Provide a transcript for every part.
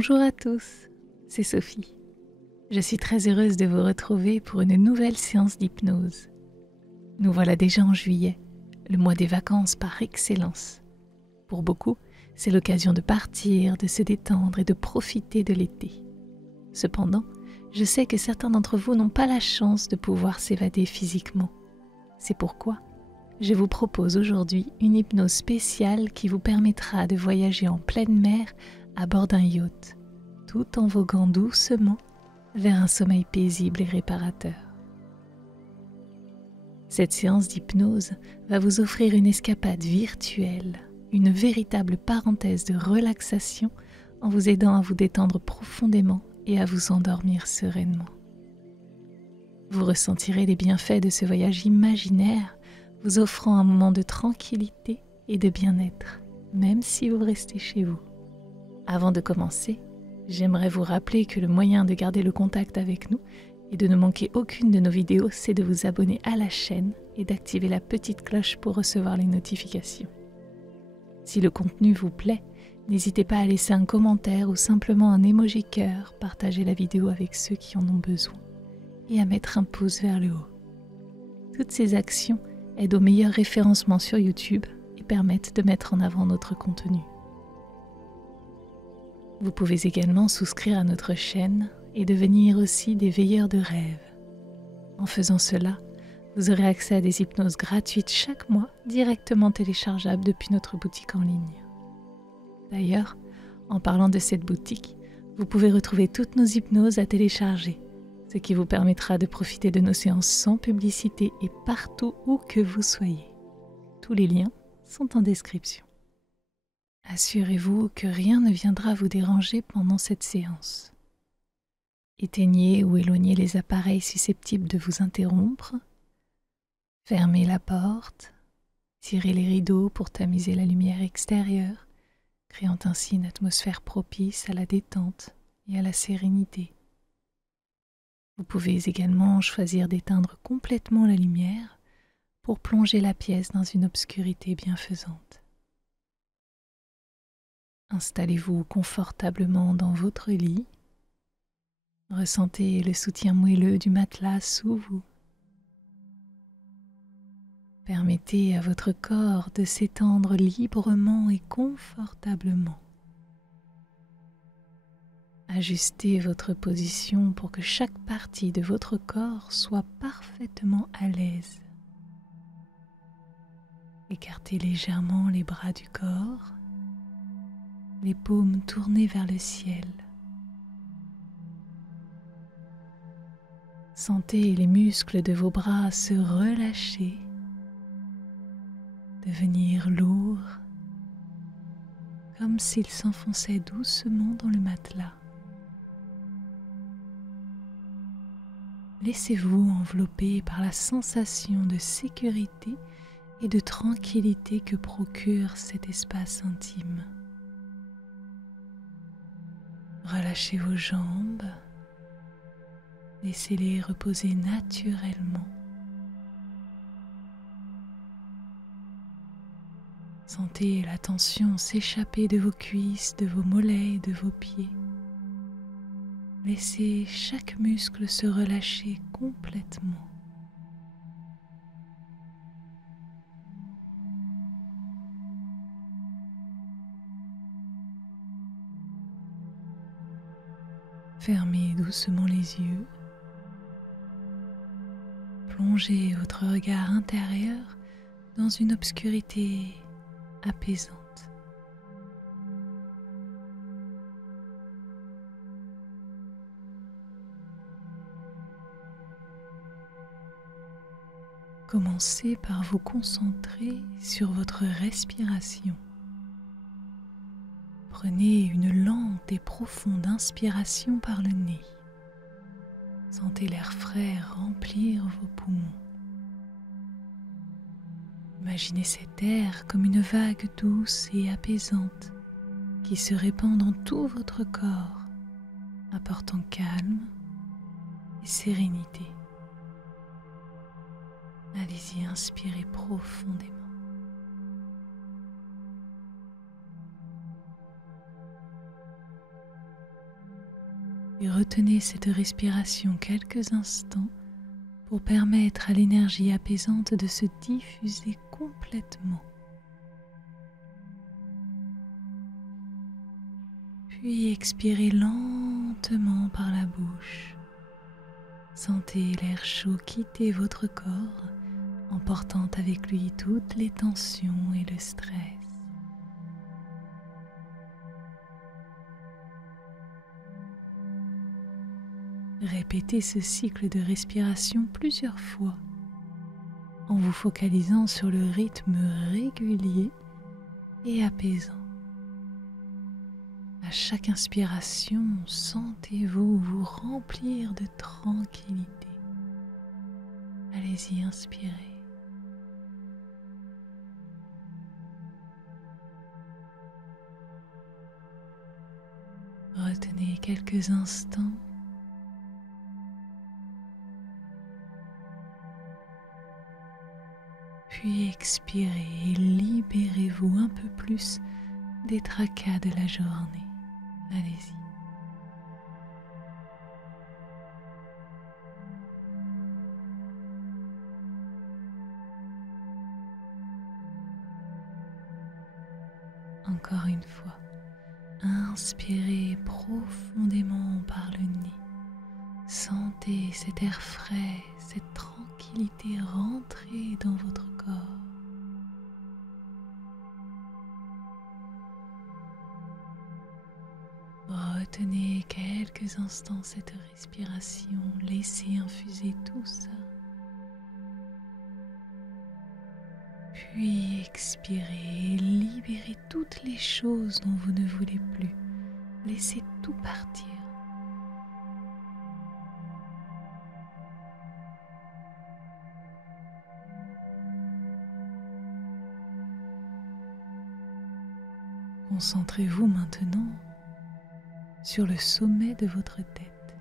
Bonjour à tous, c'est Sophie. Je suis très heureuse de vous retrouver pour une nouvelle séance d'hypnose. Nous voilà déjà en juillet, le mois des vacances par excellence. Pour beaucoup, c'est l'occasion de partir, de se détendre et de profiter de l'été. Cependant, je sais que certains d'entre vous n'ont pas la chance de pouvoir s'évader physiquement. C'est pourquoi je vous propose aujourd'hui une hypnose spéciale qui vous permettra de voyager en pleine mer à bord d'un yacht, tout en voguant doucement vers un sommeil paisible et réparateur. Cette séance d'hypnose va vous offrir une escapade virtuelle, une véritable parenthèse de relaxation en vous aidant à vous détendre profondément et à vous endormir sereinement. Vous ressentirez les bienfaits de ce voyage imaginaire, vous offrant un moment de tranquillité et de bien-être, même si vous restez chez vous. Avant de commencer, j'aimerais vous rappeler que le moyen de garder le contact avec nous et de ne manquer aucune de nos vidéos, c'est de vous abonner à la chaîne et d'activer la petite cloche pour recevoir les notifications. Si le contenu vous plaît, n'hésitez pas à laisser un commentaire ou simplement un emoji cœur, partager la vidéo avec ceux qui en ont besoin et à mettre un pouce vers le haut. Toutes ces actions aident au meilleur référencement sur YouTube et permettent de mettre en avant notre contenu. Vous pouvez également souscrire à notre chaîne et devenir aussi des veilleurs de rêves. En faisant cela, vous aurez accès à des hypnoses gratuites chaque mois directement téléchargeables depuis notre boutique en ligne. D'ailleurs, en parlant de cette boutique, vous pouvez retrouver toutes nos hypnoses à télécharger, ce qui vous permettra de profiter de nos séances sans publicité et partout où que vous soyez. Tous les liens sont en description. Assurez-vous que rien ne viendra vous déranger pendant cette séance. Éteignez ou éloignez les appareils susceptibles de vous interrompre. Fermez la porte. Tirez les rideaux pour tamiser la lumière extérieure, créant ainsi une atmosphère propice à la détente et à la sérénité. Vous pouvez également choisir d'éteindre complètement la lumière pour plonger la pièce dans une obscurité bienfaisante. Installez-vous confortablement dans votre lit. Ressentez le soutien moelleux du matelas sous vous. Permettez à votre corps de s'étendre librement et confortablement. Ajustez votre position pour que chaque partie de votre corps soit parfaitement à l'aise. Écartez légèrement les bras du corps, les paumes tournées vers le ciel. Sentez les muscles de vos bras se relâcher, devenir lourds, comme s'ils s'enfonçaient doucement dans le matelas. Laissez-vous envelopper par la sensation de sécurité et de tranquillité que procure cet espace intime. Relâchez vos jambes, laissez-les reposer naturellement. Sentez la tension s'échapper de vos cuisses, de vos mollets et de vos pieds. Laissez chaque muscle se relâcher complètement. Fermez doucement les yeux. Plongez votre regard intérieur dans une obscurité apaisante. Commencez par vous concentrer sur votre respiration. Prenez une lente et profonde inspiration par le nez. Sentez l'air frais remplir vos poumons. Imaginez cet air comme une vague douce et apaisante qui se répand dans tout votre corps, apportant calme et sérénité. Allez-y, inspirez profondément. Et retenez cette respiration quelques instants pour permettre à l'énergie apaisante de se diffuser complètement. Puis expirez lentement par la bouche. Sentez l'air chaud quitter votre corps, emportant avec lui toutes les tensions et le stress. Répétez ce cycle de respiration plusieurs fois, en vous focalisant sur le rythme régulier et apaisant. À chaque inspiration, sentez-vous vous remplir de tranquillité. Allez-y, inspirez. Retenez quelques instants. Puis expirez et libérez-vous un peu plus des tracas de la journée. Allez-y. Encore une fois, inspirez profondément par le nez. Sentez cet air frais, cette tranquillité rentrer dans votre corps. Retenez quelques instants cette respiration, laissez infuser tout ça. Puis expirez et libérez toutes les choses dont vous ne voulez plus. Laissez tout partir. Concentrez-vous maintenant sur le sommet de votre tête.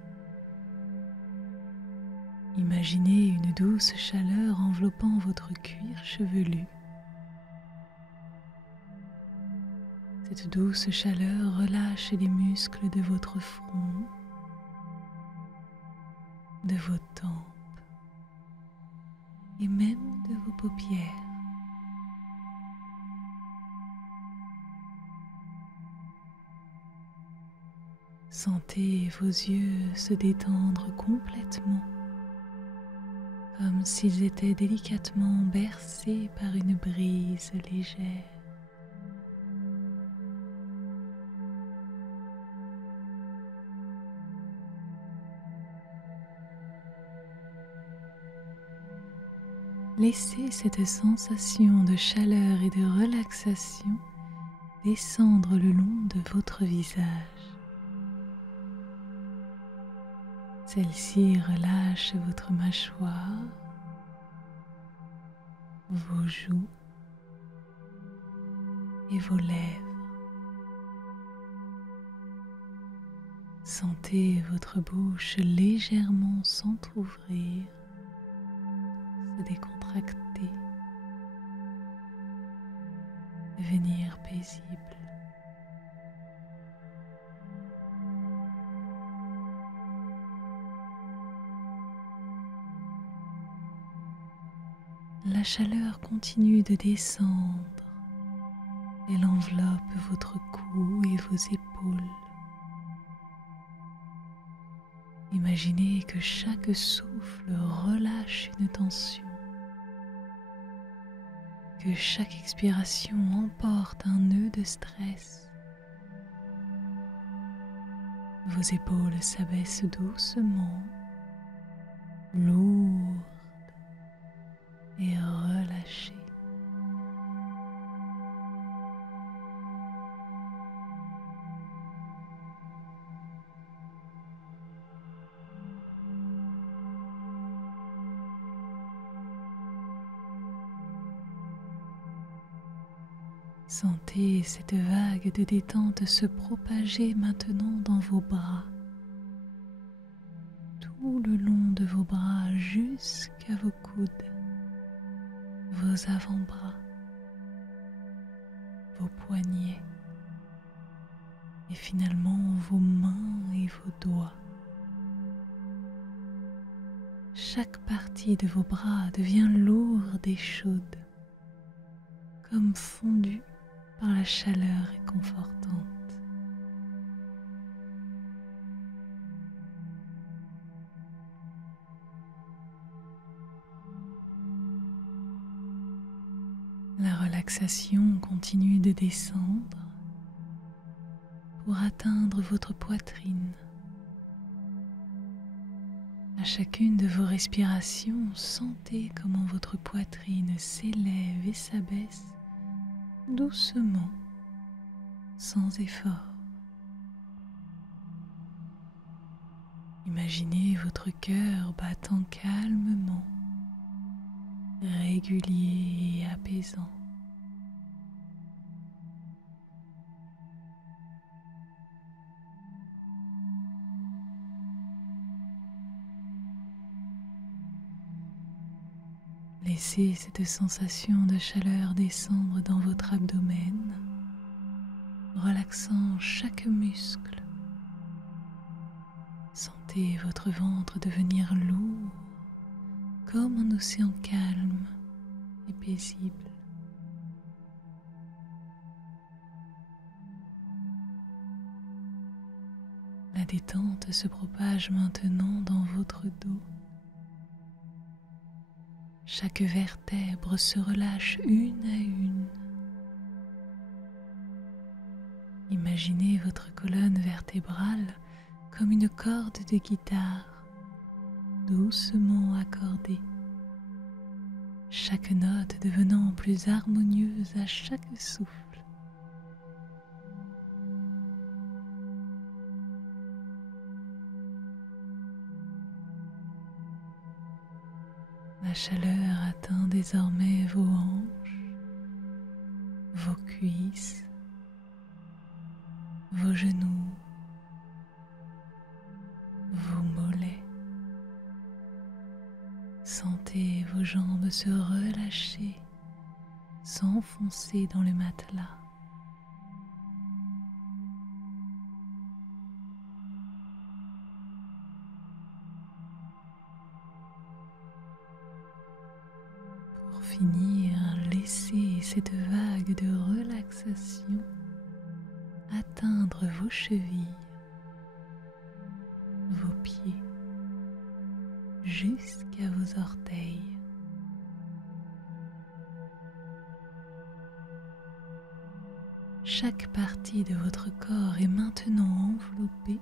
Imaginez une douce chaleur enveloppant votre cuir chevelu. Cette douce chaleur relâche les muscles de votre front, de vos tempes et même de vos paupières. Sentez vos yeux se détendre complètement, comme s'ils étaient délicatement bercés par une brise légère. Laissez cette sensation de chaleur et de relaxation descendre le long de votre visage. Celle-ci relâche votre mâchoire, vos joues et vos lèvres. Sentez votre bouche légèrement s'entrouvrir, se décontracter, devenir paisible. La chaleur continue de descendre. Elle enveloppe votre cou et vos épaules. Imaginez que chaque souffle relâche une tension, que chaque expiration emporte un nœud de stress. Vos épaules s'abaissent doucement, lourdes et relâchées. Sentez cette vague de détente se propager maintenant dans vos bras, tout le long de vos bras jusqu'à vos coudes, vos avant-bras, vos poignets et finalement vos mains et vos doigts. chaque partie de vos bras devient lourde et chaude, comme fondue par la chaleur réconfortante. La relaxation continue de descendre pour atteindre votre poitrine. À chacune de vos respirations, sentez comment votre poitrine s'élève et s'abaisse doucement, sans effort. Imaginez votre cœur battant calmement, régulier et apaisant. Laissez cette sensation de chaleur descendre dans votre abdomen, relaxant chaque muscle. Sentez votre ventre devenir lourd, comme un océan calme et paisible. La détente se propage maintenant dans votre dos. Chaque vertèbre se relâche une à une. Imaginez votre colonne vertébrale comme une corde de guitare, doucement accordée, chaque note devenant plus harmonieuse à chaque souffle. La chaleur atteint désormais vos hanches, vos cuisses, vos genoux, vos mollets. Sentez vos jambes se relâcher, s'enfoncer dans le matelas. Pour finir, laissez cette vague de relaxation atteindre vos chevilles, vos pieds, jusqu'à vos orteils. Chaque partie de votre corps est maintenant enveloppée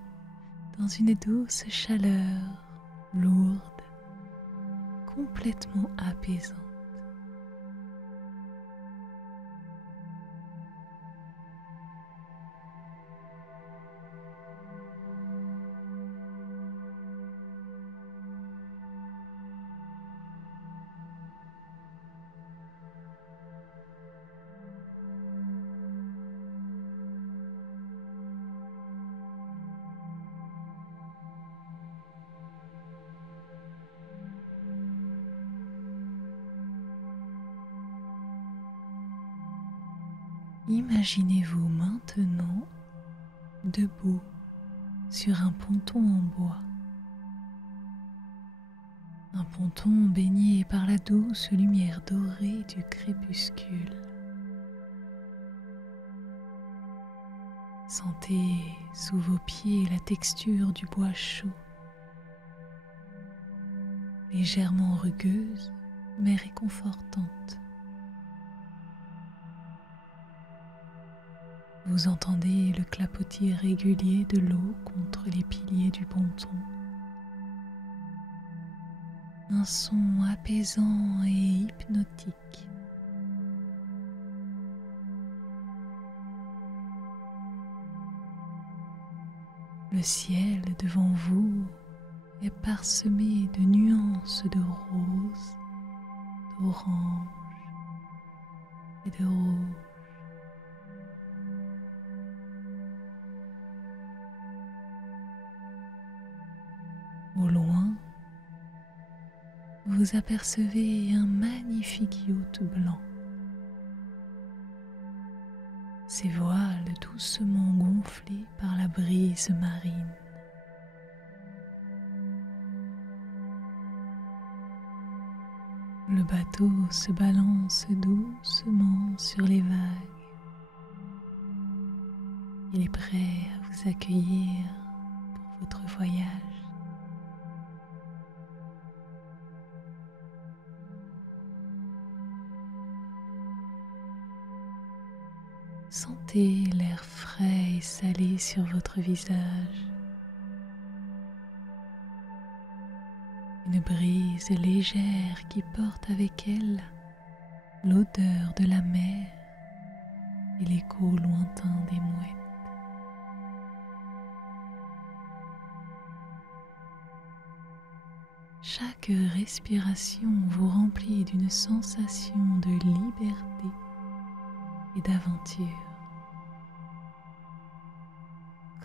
dans une douce chaleur lourde, complètement apaisante. Imaginez-vous maintenant debout sur un ponton en bois. Un ponton baigné par la douce lumière dorée du crépuscule. Sentez sous vos pieds la texture du bois chaud, légèrement rugueuse mais réconfortante. Vous entendez le clapotis régulier de l'eau contre les piliers du ponton. Un son apaisant et hypnotique. Le ciel devant vous est parsemé de nuances de rose, d'orange et de rouge. Au loin, vous apercevez un magnifique yacht blanc. Ses voiles doucement gonflés par la brise marine. Le bateau se balance doucement sur les vagues. Il est prêt à vous accueillir pour votre voyage. Sentez l'air frais et salé sur votre visage. Une brise légère qui porte avec elle l'odeur de la mer et l'écho lointain des mouettes. Chaque respiration vous remplit d'une sensation de liberté et d'aventure,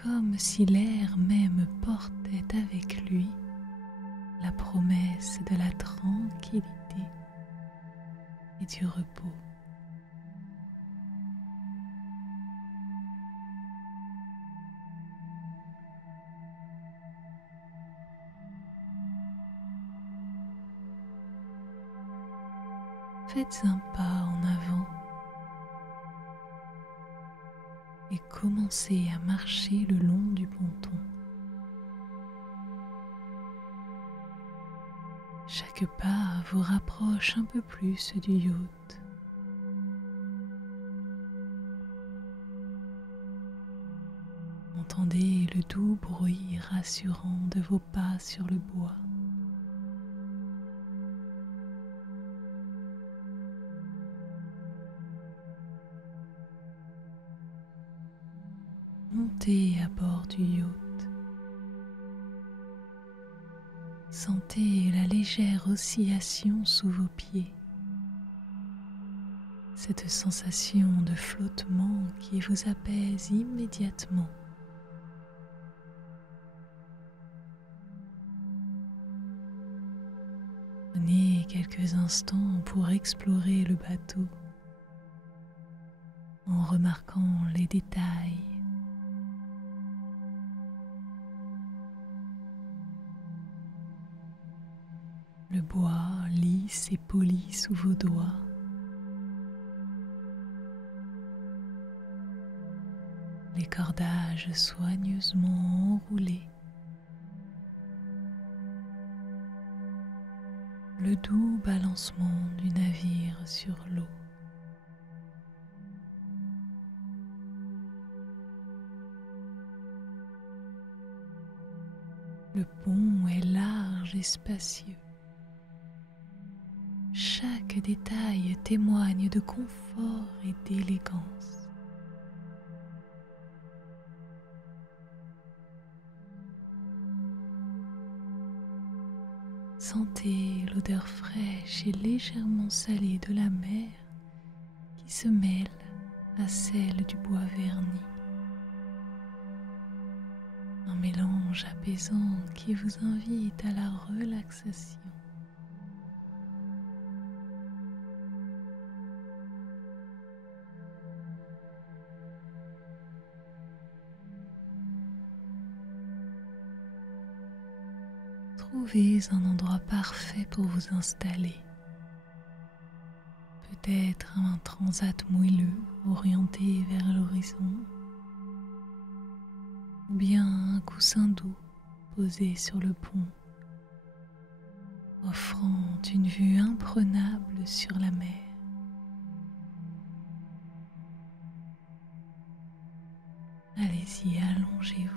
comme si l'air même portait avec lui la promesse de la tranquillité et du repos. Faites un pas en avant et commencez à marcher le long du ponton. Chaque pas vous rapproche un peu plus du yacht. Entendez le doux bruit rassurant de vos pas sur le bois. Montez à bord du yacht. Sentez la légère oscillation sous vos pieds. Cette sensation de flottement qui vous apaise immédiatement. Prenez quelques instants pour explorer le bateau en remarquant les détails. Le bois lisse et poli sous vos doigts. Les cordages soigneusement enroulés. Le doux balancement du navire sur l'eau. Le pont est large et spacieux. Chaque détail témoigne de confort et d'élégance. Sentez l'odeur fraîche et légèrement salée de la mer qui se mêle à celle du bois verni. Un mélange apaisant qui vous invite à la relaxation. Trouvez un endroit parfait pour vous installer. Peut-être un transat moelleux orienté vers l'horizon, ou bien un coussin doux posé sur le pont, offrant une vue imprenable sur la mer. Allez-y, allongez-vous.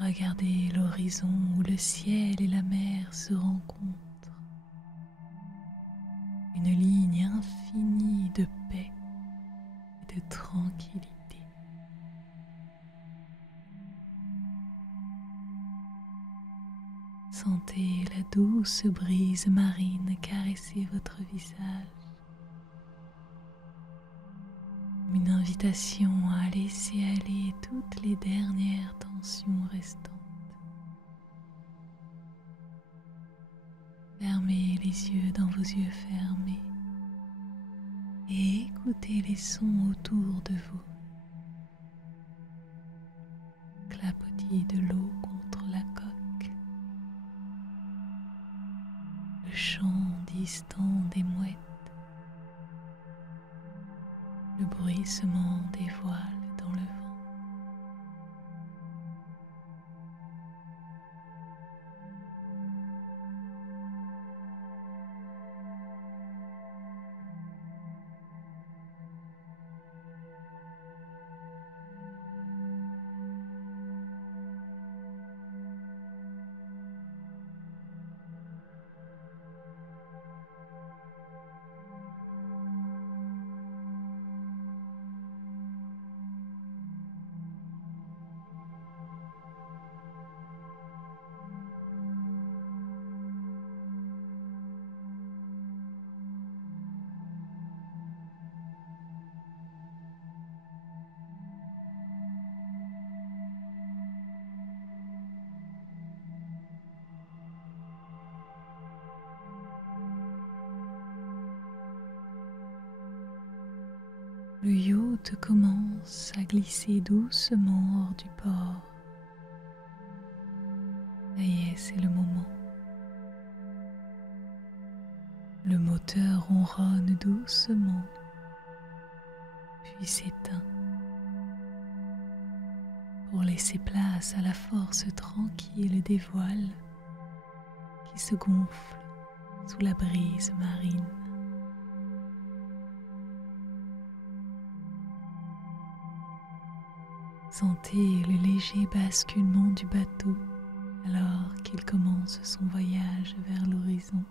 Regardez l'horizon où le ciel et la mer se rencontrent. Une ligne infinie de paix et de tranquillité. Sentez la douce brise marine caresser votre visage. Une invitation à laisser aller toutes les dernières tensions restantes. Fermez les yeux dans vos yeux fermés et écoutez les sons autour de vous. Clapotis de l'eau contre la coque, le chant distant des mouettes, le bruissement des voiles dans le vent. Le yacht commence à glisser doucement hors du port. Ça y est, c'est le moment. Le moteur ronronne doucement, puis s'éteint pour laisser place à la force tranquille des voiles qui se gonflent sous la brise marine. Sentez le léger basculement du bateau alors qu'il commence son voyage vers l'horizon.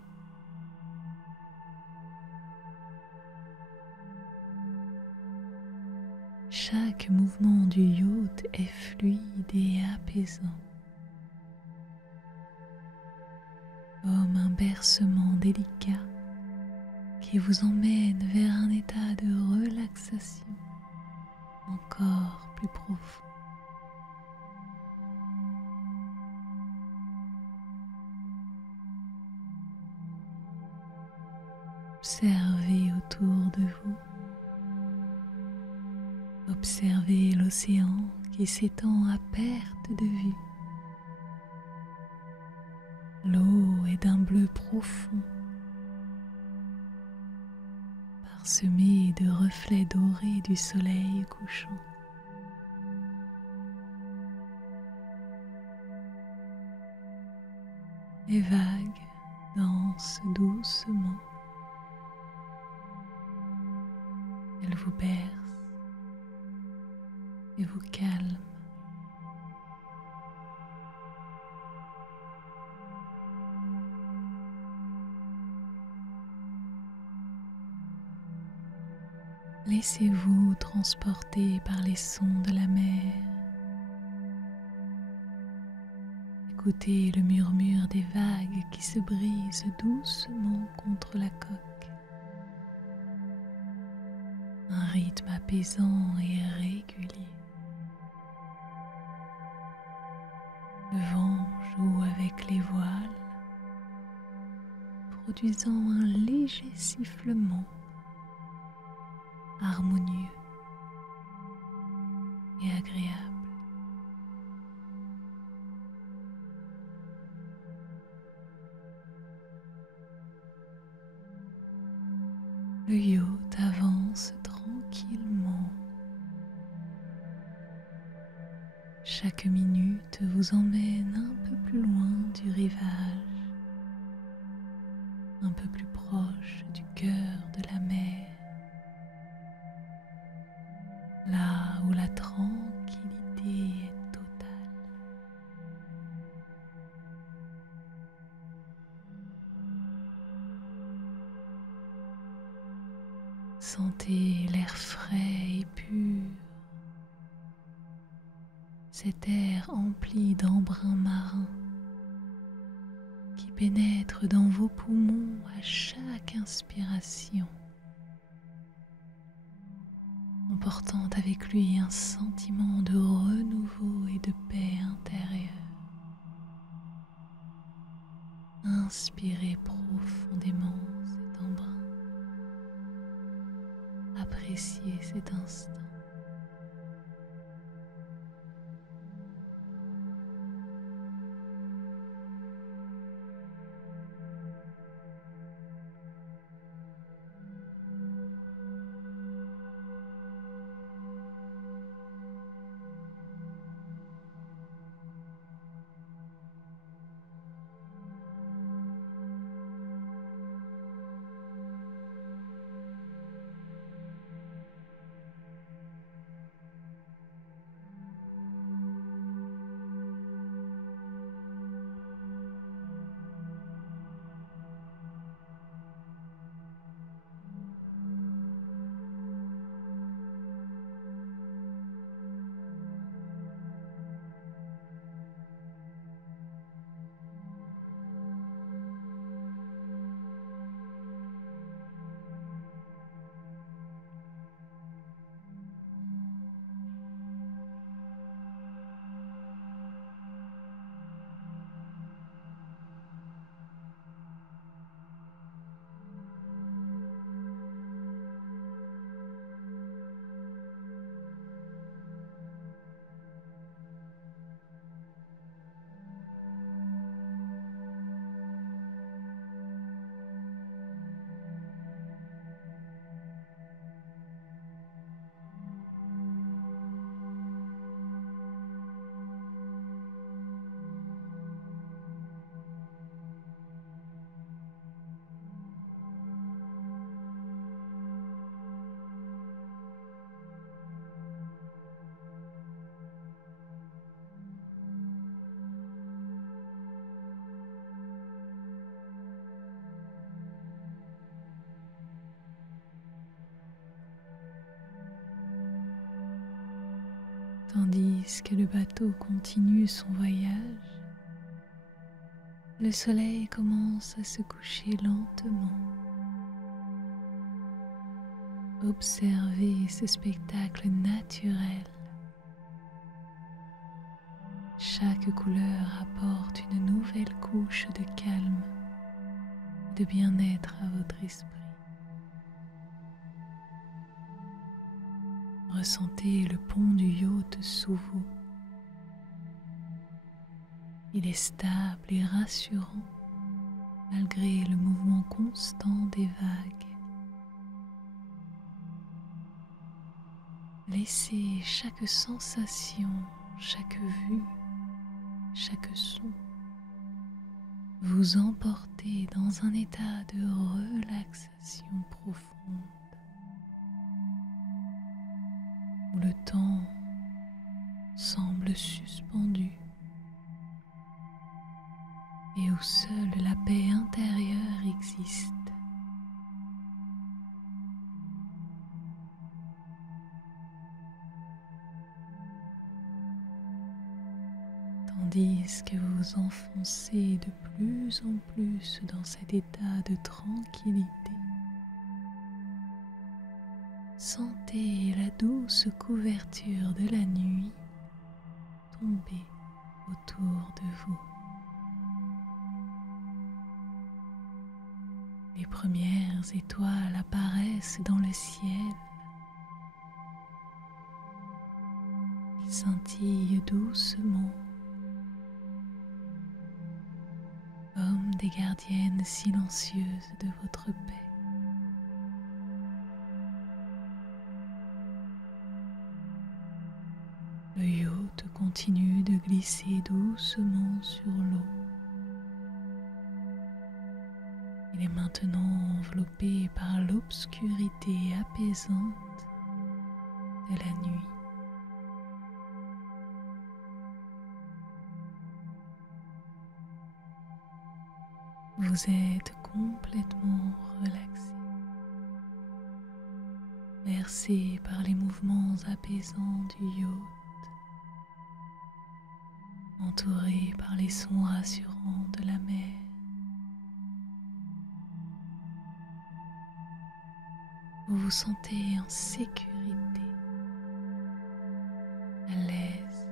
Chaque mouvement du yacht est fluide et apaisant, comme un bercement délicat qui vous emmène vers un état de relaxation encore plus profond. Observez autour de vous. Observez l'océan qui s'étend à perte de vue. L'eau est d'un bleu profond, parsemée de reflets dorés du soleil couchant. Les vagues dansent doucement. Elles vous bercent et vous calment. Laissez-vous transporter par les sons de la mer. Écoutez le murmure des vagues qui se brisent doucement contre la coque. Un rythme apaisant et régulier. Le vent joue avec les voiles, produisant un léger sifflement harmonieux et agréable. Le yacht avance tranquillement. Chaque minute vous emmène un peu plus loin du rivage, un peu plus proche du cœur de la mer, là où la tranquillité est totale. Sentez l'air frais et pur, cet air empli d'embrun marin qui pénètre dans vos poumons à chaque inspiration, emportant avec lui un sentiment de renouveau et de paix intérieure. Inspirez profondément cet embrun. Appréciez cet instant. Tandis que le bateau continue son voyage, le soleil commence à se coucher lentement. Observez ce spectacle naturel. Chaque couleur apporte une nouvelle couche de calme et de bien-être à votre esprit. Ressentez le pont du yacht sous vous. Il est stable et rassurant malgré le mouvement constant des vagues. Laissez chaque sensation, chaque vue, chaque son vous emporter dans un état de relaxation profonde où le temps semble suspendu et où seule la paix intérieure existe. Tandis que vous vous enfoncez de plus en plus dans cet état de tranquillité, sentez la douce couverture de la nuit tomber autour de vous. Les premières étoiles apparaissent dans le ciel. Ils scintillent doucement comme des gardiennes silencieuses de votre paix. Le yacht continue de glisser doucement sur l'eau. Il est maintenant enveloppé par l'obscurité apaisante de la nuit. Vous êtes complètement relaxé, bercé par les mouvements apaisants du yacht, entouré par les sons rassurants de la mer. Vous vous sentez en sécurité, à l'aise,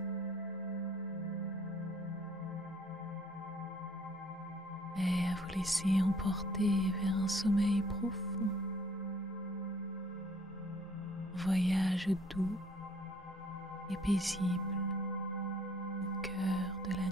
et à vous laisser emporter vers un sommeil profond, un voyage doux et paisible au cœur de la nuit.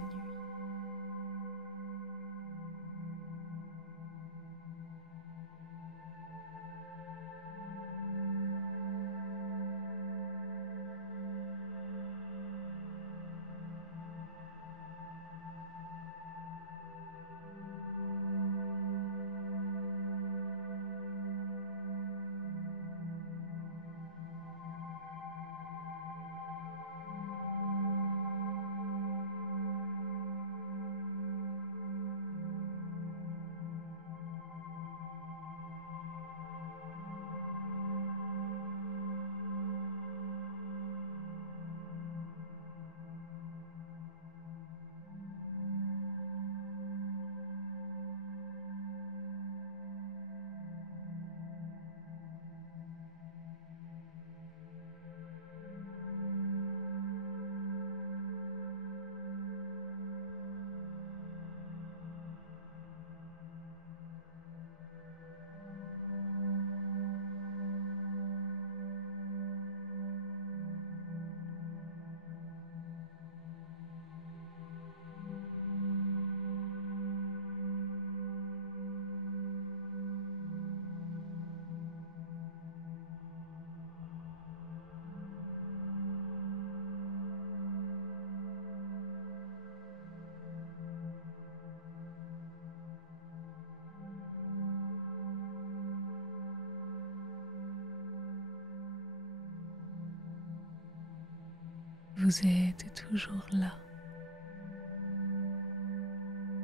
Vous êtes toujours là,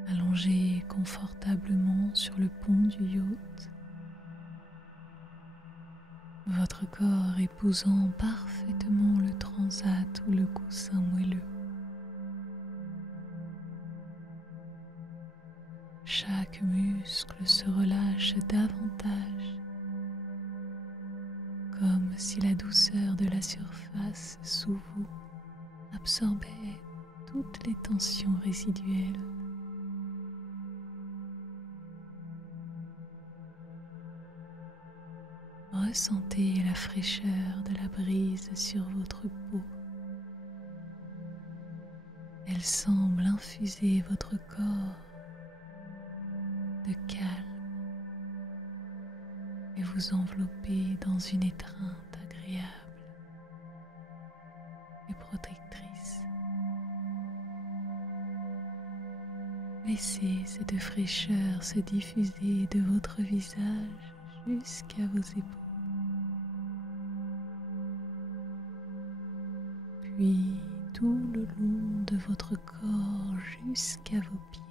allongé confortablement sur le pont du yacht. Votre votre corps épousant parfaitement le transat ou le coussin moelleux. Chaque muscle se relâche davantage, comme si la douceur de la surface sous vous absorbait toutes les tensions résiduelles. Ressentez la fraîcheur de la brise sur votre peau. Elle semble infuser votre corps de calme et vous envelopper dans une étreinte agréable et protectrice. Laissez cette fraîcheur se diffuser de votre visage jusqu'à vos épaules, puis tout le long de votre corps jusqu'à vos pieds.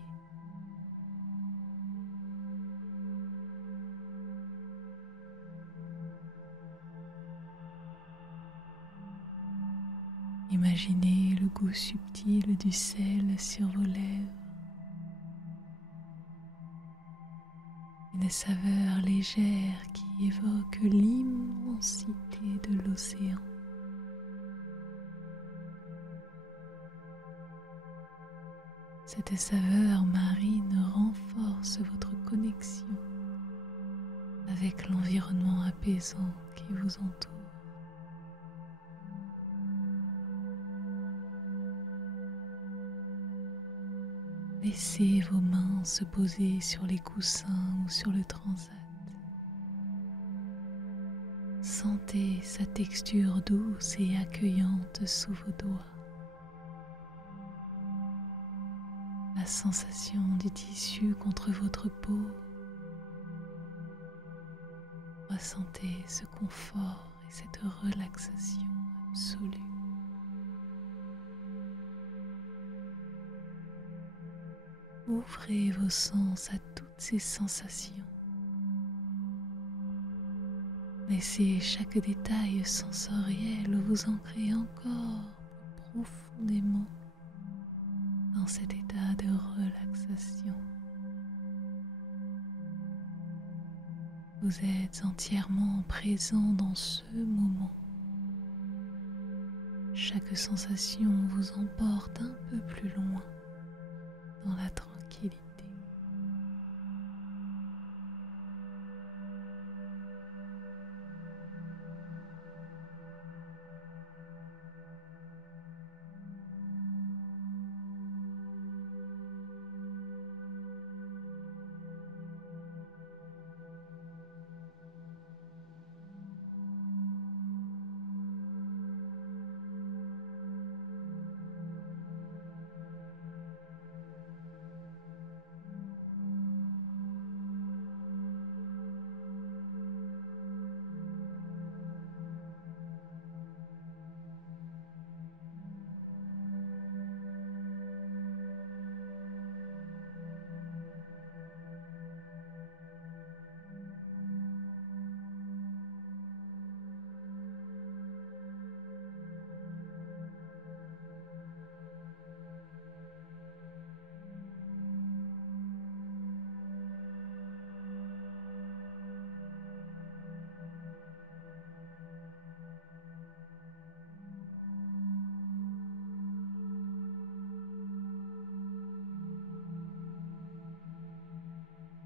Imaginez le goût subtil du sel sur vos lèvres, une saveur légère qui évoque l'immensité de l'océan. Cette saveur marine renforce votre connexion avec l'environnement apaisant qui vous entoure. Laissez vos mains se poser sur les coussins ou sur le transat. Sentez sa texture douce et accueillante sous vos doigts. La sensation du tissu contre votre peau. Ressentez ce confort et cette relaxation absolue. Ouvrez vos sens à toutes ces sensations. Laissez chaque détail sensoriel vous ancrer encore plus profondément dans cet état de relaxation. Vous êtes entièrement présent dans ce moment. Chaque sensation vous emporte un peu plus loin dans la tranquillité.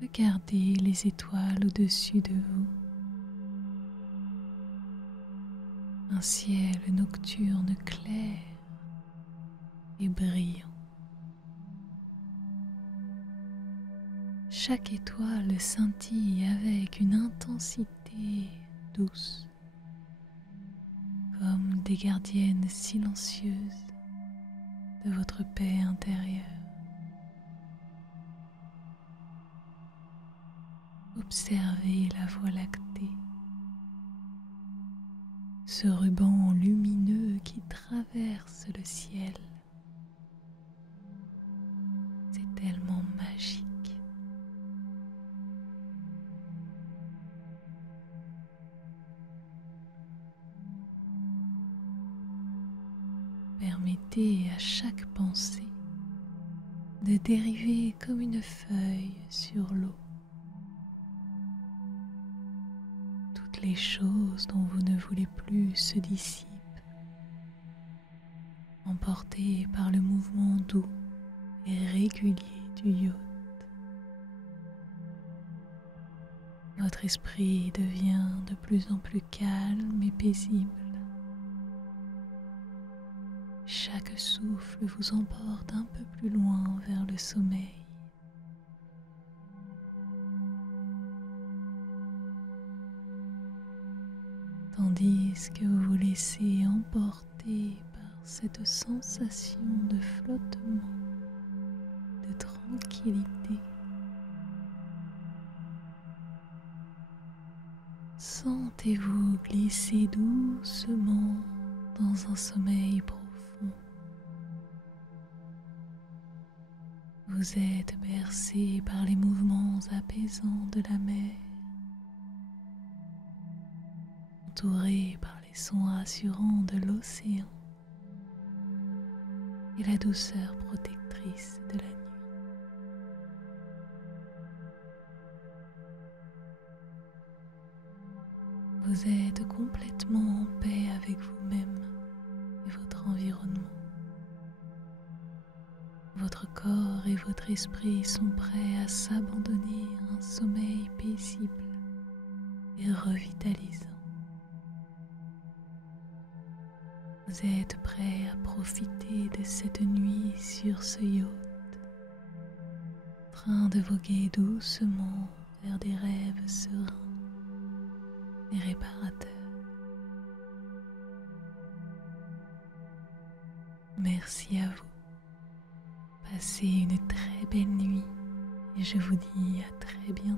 Regardez les étoiles au-dessus de vous. Un ciel nocturne clair et brillant. Chaque étoile scintille avec une intensité douce, comme des gardiennes silencieuses de votre paix intérieure. Observez la Voie lactée, ce ruban lumineux qui traverse le ciel. C'est tellement magique. Permettez à chaque pensée de dériver comme une feuille sur l'eau. Toutes les choses dont vous ne voulez plus se dissipent, emportées par le mouvement doux et régulier du yacht. Votre esprit devient de plus en plus calme et paisible. Chaque souffle vous emporte un peu plus loin vers le sommeil. Tandis que vous vous laissez emporter par cette sensation de flottement, de tranquillité. Sentez-vous glisser doucement dans un sommeil profond. Vous êtes bercé par les mouvements apaisants de la mer, entouré par les sons rassurants de l'océan et la douceur protectrice de la nuit. Vous êtes complètement en paix avec vous-même et votre environnement. Votre corps et votre esprit sont prêts à s'abandonner à un sommeil paisible et revitalisant. Vous êtes prêts à profiter de cette nuit sur ce yacht, en train de voguer doucement vers des rêves sereins et réparateurs. Merci à vous. Passez une très belle nuit et je vous dis à très bientôt.